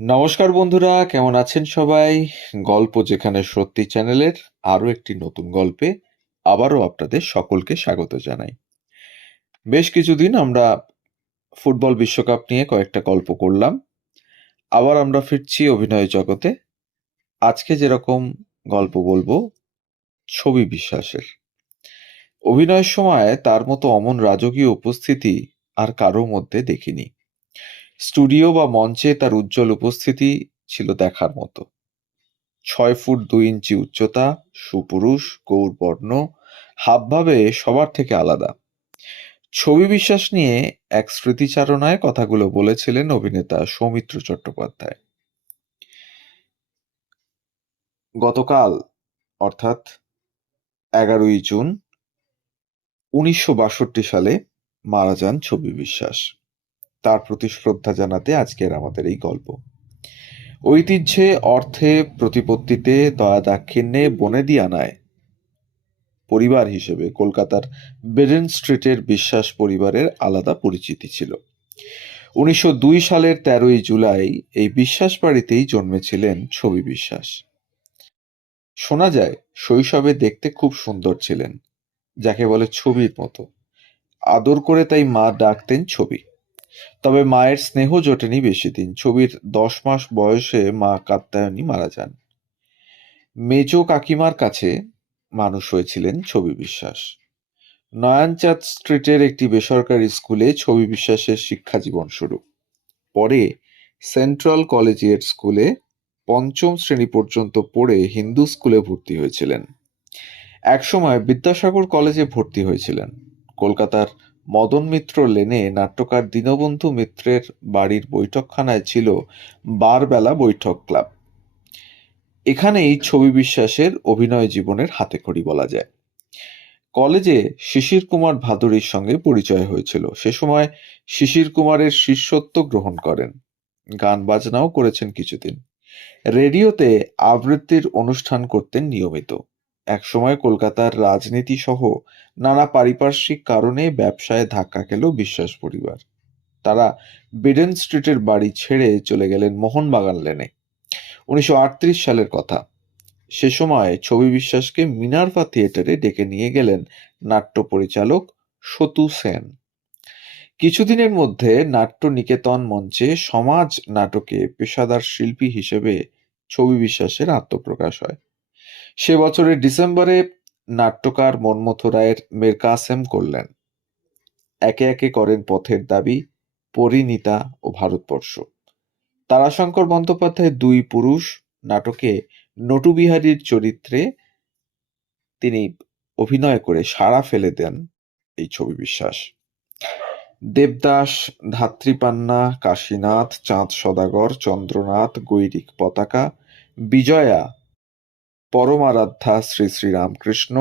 নমস্কার বন্ধুরা, কেমন আছেন সবাই? গল্প যেখানে সত্যি চ্যানেলের আরো একটি নতুন গল্পে আবারও আপনাদের সকলকে স্বাগত জানাই। বেশ কিছুদিন আমরা ফুটবল বিশ্বকাপ নিয়ে কয়েকটা গল্প করলাম। আবার আমরা ফিরছি অভিনয় জগতে। আজকে যেরকম গল্প বলবো ছবি বিশ্বাসের। অভিনয়ের সময় তার মতো অমন রাজকীয় উপস্থিতি আর কারো মধ্যে দেখিনি। স্টুডিও বা মঞ্চে তার উজ্জ্বল উপস্থিতি ছিল দেখার মতো। 6 ফুট 2 ইঞ্চি উচ্চতা, সুপুরুষ, গৌরবর্ণ, হাবভাবে সবার থেকে আলাদা। ছবি বিশ্বাস নিয়ে এক স্মৃতিচারণায় কথাগুলো বলেছিলেন অভিনেতা সৌমিত্র চট্টোপাধ্যায়। গতকাল অর্থাৎ 11ই জুন 1962 সালে মারা যান ছবি বিশ্বাস। তার প্রতি শ্রদ্ধা জানাতে আজকের আমাদের এই গল্প। ঐতিহ্যে, অর্থে, প্রতিপত্তিতে, দয়া দাক্ষিণ্যে, বনেদি আনায় পরিবার হিসেবে কলকাতার বেডেন স্ট্রিটের বিশ্বাস পরিবারের আলাদা পরিচিতি ছিল। 1902 সালের 13ই জুলাই এই বিশ্বাস বাড়িতেই জন্মেছিলেন ছবি বিশ্বাস। শোনা যায় শৈশবে দেখতে খুব সুন্দর ছিলেন, যাকে বলে ছবির মতো। আদর করে তাই মা ডাকতেন ছবি। তবে মায়ের স্নেহ জোটেনি বেশি দিন। ছবির 10 মাস বয়সে মা কাত্যায়নী মারা যান। মেজো কাকিমার কাছে মানুষ হয়েছিলেন ছবি বিশ্বাস। নয়ানচাঁদ স্ট্রিটের একটি বেসরকারি স্কুলে ছবি বিশ্বাসের শিক্ষাজীবন শুরু। পরে সেন্ট্রাল কলেজিয়েট স্কুলে পঞ্চম শ্রেণী পর্যন্ত পড়ে হিন্দু স্কুলে ভর্তি হয়েছিলেন। একসময় বিদ্যাসাগর কলেজে ভর্তি হয়েছিলেন। কলকাতার মদন মিত্র লেনে নাট্যকার দীনবন্ধু মিত্রের বাড়ির বৈঠকখানায় ছিল বারবেলা বৈঠক ক্লাব। এখানেই ছবি বিশ্বাসের অভিনয় জীবনের হাতেখড়ি বলা যায়। কলেজে শিশির কুমার ভাদুড়ির সঙ্গে পরিচয় হয়েছিল। সে সময় শিশির কুমারের শিষ্যত্ব গ্রহণ করেন। গান বাজনাও করেছেন কিছুদিন। রেডিওতে আবৃত্তির অনুষ্ঠান করতেন নিয়মিত। একসময় কলকাতার রাজনীতি সহ নানা পারিপার্শ্বিক কারণে ব্যবসায় ধাক্কা খেল বিশ্বাস পরিবার। তারা বেডেন স্ট্রিটের বাড়ি ছেড়ে চলে গেলেন মোহনবাগান লেনে। 1938 সালের কথা। সে সময় ছবি বিশ্বাসকে মিনার্ভা থিয়েটারে ডেকে নিয়ে গেলেন নাট্য পরিচালক সতু সেন। কিছুদিনের মধ্যে নাট্য নিকেতন মঞ্চে সমাজ নাটকে পেশাদার শিল্পী হিসেবে ছবি বিশ্বাসের আত্মপ্রকাশ হয়। সে বছরের ডিসেম্বরে নাট্যকার মন্মথ রায়ের মেরকাসেম করলেন। একে একে করেন পথের দাবি, পরিণীতা ও ভারতবর্ষ। তারাশঙ্কর বন্দ্যোপাধ্যায়ের 'দুই পুরুষ' নাটকে নটুবিহারীর চরিত্রে তিনি অভিনয় করে সাড়া ফেলে দেন এই ছবি বিশ্বাস। দেবদাস, ধাত্রীপান্না, কাশীনাথ, চাঁদ সদাগর, চন্দ্রনাথ, গৈরিক পতাকা, বিজয়া, পরমারাধ্যা, শ্রী শ্রী রামকৃষ্ণ,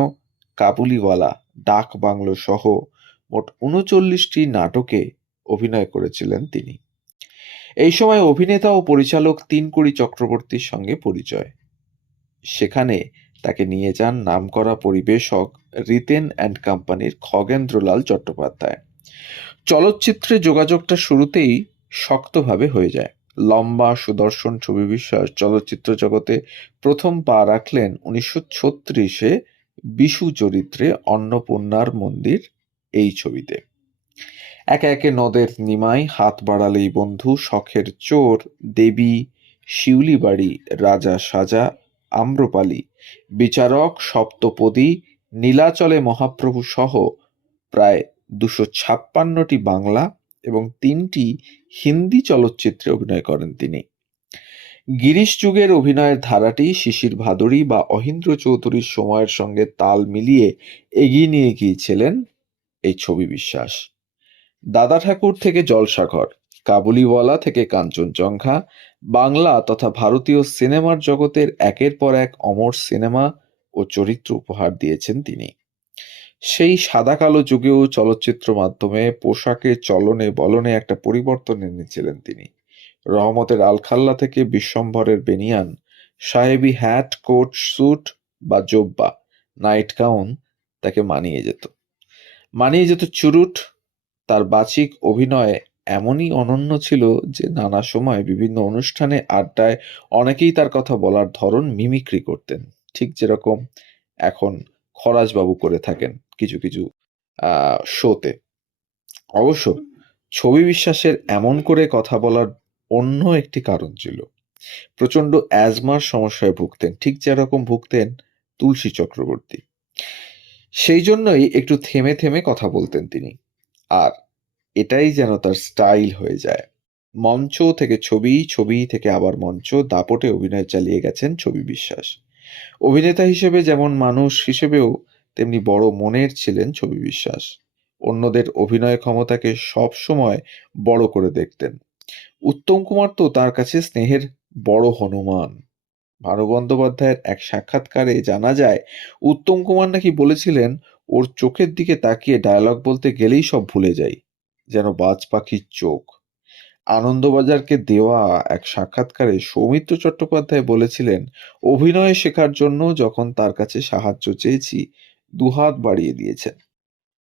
কাবুলিওয়ালা, ডাক বাংলো সহ মোট 39টি নাটকে অভিনয় করেছিলেন তিনি। এই সময় অভিনেতা ও পরিচালক তিনকুড়ি চক্রবর্তীর সঙ্গে পরিচয়। সেখানে তাকে নিয়ে যান নামকরা পরিবেশক রিতেন অ্যান্ড কোম্পানির খগেন্দ্রলাল চট্টোপাধ্যায়। চলচ্চিত্রে যোগাযোগটা শুরুতেই শক্তভাবে হয়ে যায়। লম্বা সুদর্শন ছবি বিশ্বাস চলচ্চিত্র জগতে প্রথম পা রাখলেন 1936-এ বিশু চরিত্রে অন্নপূর্ণার মন্দির এই ছবিতে। একে একে নদের নিমাই, হাত বাড়ালেই বন্ধু, শখের চোর, দেবী, শিউলি বাড়ি, রাজা সাজা, আম্রপালি, বিচারক, সপ্তপদী, নীলাচলে মহাপ্রভু সহ প্রায় 256টি বাংলা এবং 3টি হিন্দি চলচ্চিত্রে অভিনয় করেন তিনি। গিরিশ যুগের অভিনয়ের ধারাটি শিশির ভাদুড়ী বা অহিন্দ্র চৌধুরীর সময়ের সঙ্গে তাল মিলিয়ে এগিয়ে নিয়ে গিয়েছিলেন এই ছবি বিশ্বাস। দাদা ঠাকুর থেকে জলসাঘর, কাবুলিওয়ালা থেকে কাঞ্চনজঙ্ঘা, বাংলা তথা ভারতীয় সিনেমার জগতের একের পর এক অমর সিনেমা ও চরিত্র উপহার দিয়েছেন তিনি। সেই সাদা কালো যুগেও চলচ্চিত্র মাধ্যমে পোশাকে, চলনে বলনে একটা পরিবর্তন এনেছিলেন তিনি। রহমতের আলখাল্লা থেকে বিশ্বম্ভরের বেনিয়ান, সাহেবি হ্যাট, কোট, স্যুট বা জোব্বা, নাইট গাউন তাকে মানিয়ে যেত। চুরুট। তার বাচিক অভিনয়ে এমনই অনন্য ছিল যে নানা সময় বিভিন্ন অনুষ্ঠানে আড্ডায় অনেকেই তার কথা বলার ধরন মিমিক্রি করতেন, ঠিক যেরকম এখন খরাজবাবু করে থাকেন কিছু কিছু শোতে। অবশ্য ছবি বিশ্বাসের এমন করে কথা বলার অন্য একটি কারণ ছিল। প্রচণ্ড অ্যাজমার সমস্যায় ভুগতেন, ঠিক যেরকম ভুগতেন তুলসী চক্রবর্তী। সেই জন্যই একটু থেমে থেমে কথা বলতেন তিনি। আর এটাই যেন তার স্টাইল হয়ে যায়। মঞ্চ থেকে ছবি, ছবি থেকে আবার মঞ্চ, দাপটে অভিনয় চালিয়ে গেছেন ছবি বিশ্বাস। অভিনেতা হিসেবে যেমন মানুষ হিসেবেও তেমনি বড় মনের ছিলেন ছবি বিশ্বাস। অন্যদের অভিনয় ক্ষমতাকে সব সময় বড় করে দেখতেন। উত্তম কুমার তো তার কাছে স্নেহের বড় হনুমান। ভানু বন্দ্যোপাধ্যায়ের এক সাক্ষাৎকারে জানা যায়, উত্তম কুমার নাকি বলেছিলেন, ওর চোখের দিকে তাকিয়ে ডায়লগ বলতে গেলেই সব ভুলে যাই, যেন বাজ পাখির চোখ। আনন্দবাজারকে দেওয়া এক সাক্ষাৎকারে সৌমিত্র চট্টোপাধ্যায় বলেছিলেন, অভিনয় শেখার জন্য যখন তার কাছে সাহায্য চেয়েছি, দুহাত বাড়িয়ে দিয়েছেন।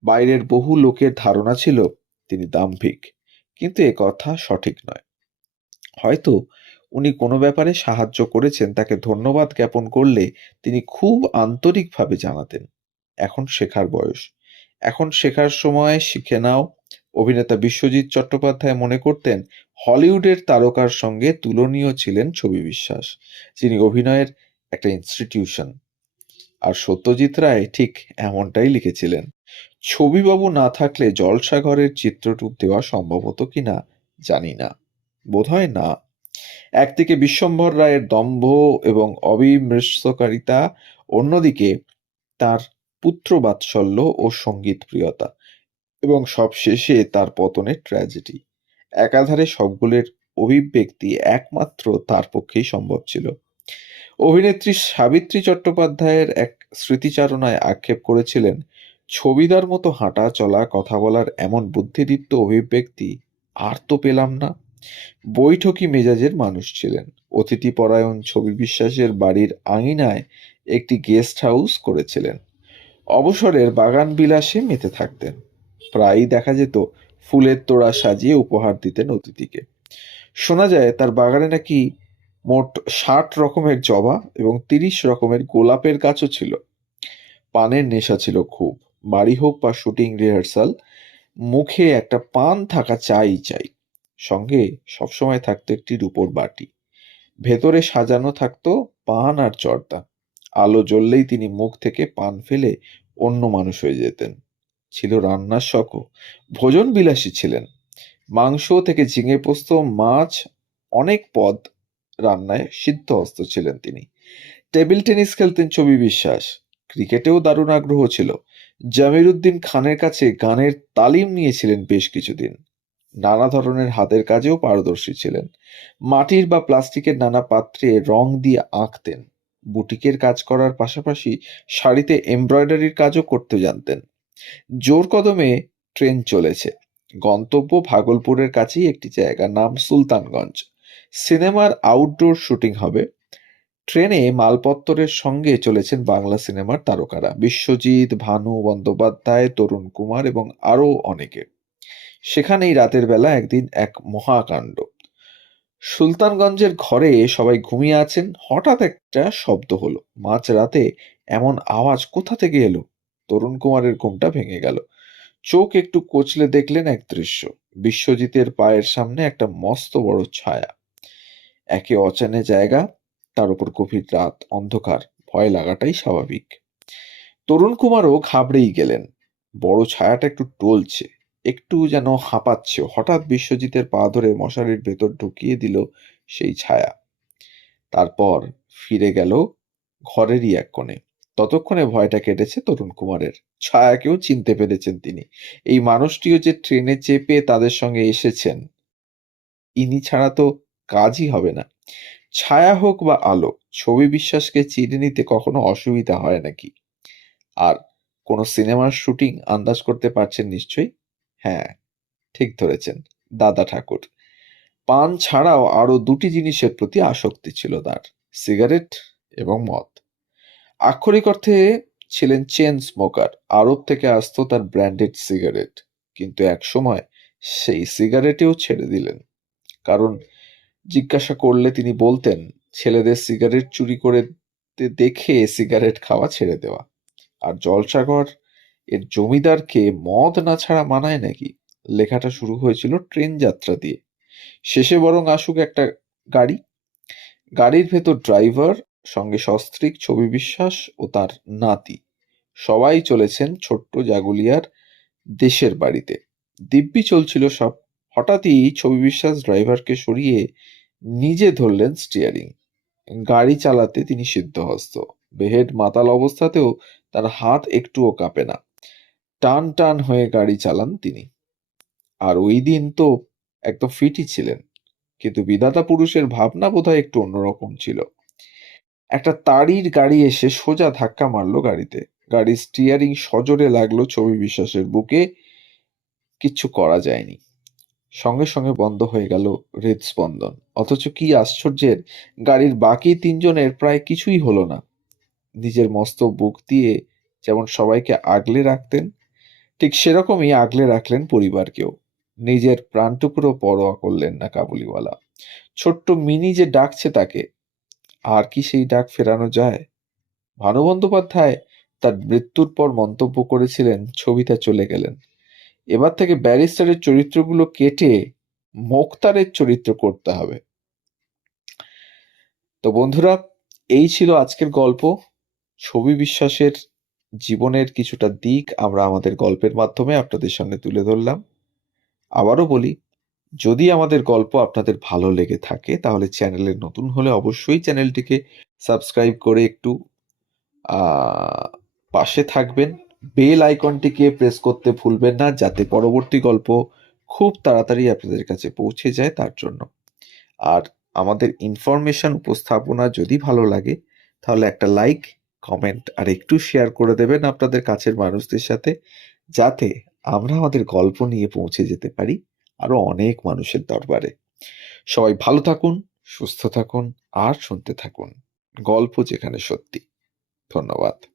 বাইরের বহু লোকের ধারণা ছিল তিনি দাম্ভিক, কিন্তু এ কথা সঠিক নয়। হয়তো উনি কোনো ব্যাপারে সাহায্য করেছেন, তাকে ধন্যবাদ জ্ঞাপন করলে তিনি খুব আন্তরিকভাবে জানাতেন, এখন শেখার বয়স, এখন শেখার সময়, শিখে নাও। অভিনেতা বিশ্বজিৎ চট্টোপাধ্যায় মনে করতেন হলিউডের তারকার সঙ্গে তুলনীয় ছিলেন ছবি বিশ্বাস, যিনি অভিনয়ের একটা ইনস্টিটিউশন। আর সত্যজিৎ রায় ঠিক এমনটাই লিখেছিলেন, ছবিবাবু না থাকলে জলসাঘরের চিত্ররূপ দেওয়া সম্ভব হতো কিনা জানি না, বোধহয় না। একদিকে বিশ্বম্ভর রায়ের দম্ভ এবং অবিমৃষ্যকারিতা, অন্যদিকে তার পুত্রবাৎসল্য ও সঙ্গীত প্রিয়তা, এবং সবশেষে তার পতনের ট্র্যাজেডি। একাধারে সবগুলোর অভিব্যক্তি একমাত্র তার পক্ষেই সম্ভব ছিল। অভিনেত্রী সাবিত্রী চট্টোপাধ্যায়ের এক স্মৃতিচারণায় আক্ষেপ করেছিলেন, ছবিদার মতো হাঁটা চলা কথা বলার এমন বুদ্ধিদীপ্ত অভিব্যক্তি আর তো পেলাম না। বৈঠকি মেজাজের মানুষ ছিলেন। অতিথিপরায়ণ ছবি বিশ্বাসের বাড়ির আঙিনায় একটি গেস্ট হাউস করেছিলেন। অবসরের বাগান বিলাসে মেতে থাকতেন। প্রায়ই দেখা যেত ফুলের তোড়া সাজিয়ে উপহার দিতেন অতিথিকে। শোনা যায় তার বাগানে নাকি মোট 60 রকমের জবা এবং 30 রকমের গোলাপের গাছও ছিল। পানের নেশা ছিল খুব। বাড়ি হোক বা শুটিং রিহার্সাল, মুখে একটা পান থাকা চাই চাই। সঙ্গে সবসময় থাকতো একটি রূপোর বাটি, ভেতরে সাজানো থাকতো পান আর জর্দা। আলো জ্বললেই তিনি মুখ থেকে পান ফেলে অন্য মানুষ হয়ে যেতেন। ছিল রান্নার শখও, ভোজন বিলাসী ছিলেন। মাংস থেকে ঝিঙে পোস্ত, মাছ, অনেক পদ রান্নায় সিদ্ধহস্ত ছিলেন তিনি। টেবিল টেনিস খেলতেন ছবি বিশ্বাস। ক্রিকেটেও দারুণ আগ্রহ ছিল। জামিরুদ্দিন খানের কাছে গানের তালিম নিয়েছিলেন বেশ কিছুদিন। নানা ধরনের হাতের কাজেও পারদর্শী ছিলেন। মাটির বা প্লাস্টিকের নানা পাত্রে রং দিয়ে আঁকতেন। বুটিকের কাজ করার পাশাপাশি শাড়িতে এমব্রয়ডারির কাজও করতে জানতেন। জোর কদমে ট্রেন চলেছে। গন্তব্য ভাগলপুরের কাছেই একটি জায়গা, নাম সুলতানগঞ্জ। সিনেমার আউটডোর শুটিং হবে। ট্রেনে মালপত্তরের সঙ্গে চলেছেন বাংলা সিনেমার তারকারা, বিশ্বজিৎ, ভানু বন্দ্যোপাধ্যায়, তরুণ কুমার এবং আরও অনেকে। সেখানেই রাতের বেলা একদিন এক মহাকাণ্ড। সুলতানগঞ্জের ঘরে সবাই ঘুমিয়ে আছেন, হঠাৎ একটা শব্দ হলো। মাঝরাতে এমন আওয়াজ কোথা থেকে এলো? তরুণ কুমারের ঘুমটা ভেঙে গেল। চোখ একটু কচলে দেখলেন এক দৃশ্য। বিশ্বজিতের পায়ের সামনে একটা মস্ত বড় ছায়া। একে অচেনা জায়গা, তার উপর গভীর রাত, অন্ধকার, ভয় লাগাটাই স্বাভাবিক। তরুণ কুমারও ঘাবড়েই গেলেন। বড় ছায়াটা একটু টলছে, একটু যেন হাঁপাচ্ছে। হঠাৎ বিশ্বজিতের পা ধরে মশারির ভেতর ঢুকিয়ে দিল সেই ছায়া। তারপর ফিরে গেল ঘরেরই এক কোণে। ততক্ষণে ভয়টা কেটেছে তরুণ কুমারের। ছায়াকেও চিনতে পেরেছেন তিনি। এই মানুষটিও যে ট্রেনে চেপে তাদের সঙ্গে এসেছেন, ইনি ছাড়া তো কাজই হবে না। ছায়া হোক বা আলো, ছবি বিশ্বাসকে চিনে নিতে কখনো অসুবিধা হয় নাকি? আর কোনো সিনেমার শুটিং আন্দাজ করতে পারছেন নিশ্চয়ই? হ্যাঁ, ঠিক ধরেছেন, দাদা ঠাকুর। পান ছাড়াও আরো দুটি জিনিসের প্রতি আসক্তি ছিল তার, সিগারেট এবং মদ। আক্ষরিক অর্থে ছিলেন চেন স্মোকার। আরব থেকে আসতো তার ব্র্যান্ডেড সিগারেট। কিন্তু এক সময় সেই সিগারেটেও ছেড়ে দিলেন। কারণ জিজ্ঞাসা করলে তিনি বলতেন, ছেলেদের সিগারেট চুরি করে দেখে সিগারেট খাওয়া ছেড়ে দেওয়া। আর জলসাঘর এর জমিদারকে মদ না ছাড়া মানায় নাকি? লেখাটা শুরু হয়েছিল ট্রেন যাত্রা দিয়ে। শেষে বরং আসুক একটা গাড়ি। গাড়ির ভেতর ড্রাইভার, সঙ্গে সস্ত্রীক ছবি বিশ্বাস ও তার নাতি। সবাই চলেছেন ছোট্ট জাগুলিয়ার দেশের বাড়িতে। দিব্যি চলছিল সব। হঠাৎই ছবি বিশ্বাস ড্রাইভারকে সরিয়ে নিজে ধরলেন স্টিয়ারিং। গাড়ি চালাতে তিনি সিদ্ধহস্ত। বেহেড মাতাল অবস্থাতেও তার হাত একটুও কাঁপে না। টান টান হয়ে গাড়ি চালান তিনি। আর ওই দিন তো একদম ফিটই ছিলেন। কিন্তু বিধাতা পুরুষের ভাবনা বোধহয় একটু অন্যরকম ছিল। একটা তাড়ির গাড়ি এসে সোজা ধাক্কা মারলো গাড়িতে। গাড়ির স্টিয়ারিং সজোরে লাগলো ছবি বিশ্বাসের বুকে। কিচ্ছু করা যায়নি। সঙ্গে সঙ্গে বন্ধ হয়ে গেল হৃদস্পন্দন। অথচ কি আশ্চর্যের, গাড়ির বাকি তিনজনের প্রায় কিছুই হলো না। নিজের মস্ত বুক দিয়ে যেমন সবাইকে আগলে রাখতেন, ঠিক সেরকমই আগলে রাখলেন পরিবারকেও। নিজের প্রাণটুকুরও পরোয়া করলেন না কাবুলিওয়ালা। ছোট্ট মিনি যে ডাকছে তাকে, আর কি সেই ডাক ফেরানো যায়? ভানু বন্দ্যোপাধ্যায় তার মৃত্যুর পর মন্তব্য করেছিলেন, ছবিটা চলে গেলেন, এবার থেকে ব্যারিস্টারের চরিত্রগুলো কেটে মোক্তারের চরিত্র করতে হবে। তো বন্ধুরা, এই ছিল আজকের গল্প। ছবি বিশ্বাসের জীবনের কিছুটা দিক আমরা আমাদের গল্পের মাধ্যমে আপনাদের সামনে তুলে ধরলাম। আবারও বলি, যদি আমাদের গল্প আপনাদের ভালো লেগে থাকে তাহলে চ্যানেলে নতুন হলে অবশ্যই চ্যানেলটিকে সাবস্ক্রাইব করে একটু পাশে থাকবেন। বেল আইকনটিকে প্রেস করতে ভুলবেন না, যাতে পরবর্তী গল্প খুব তাড়াতাড়ি আপনাদের কাছে পৌঁছে যায় তার জন্য। আর আমাদের ইনফরমেশন উপস্থাপনা যদি ভালো লাগে তাহলে একটা লাইক, কমেন্ট আর একটু শেয়ার করে দেবেন আপনাদের কাছের মানুষদের সাথে, যাতে আমরা আমাদের গল্প নিয়ে পৌঁছে যেতে পারি আরো অনেক মানুষের দরবারে। সবাই ভালো থাকুন, সুস্থ থাকুন আর শুনতে থাকুন গল্প যেখানে সত্যি। ধন্যবাদ।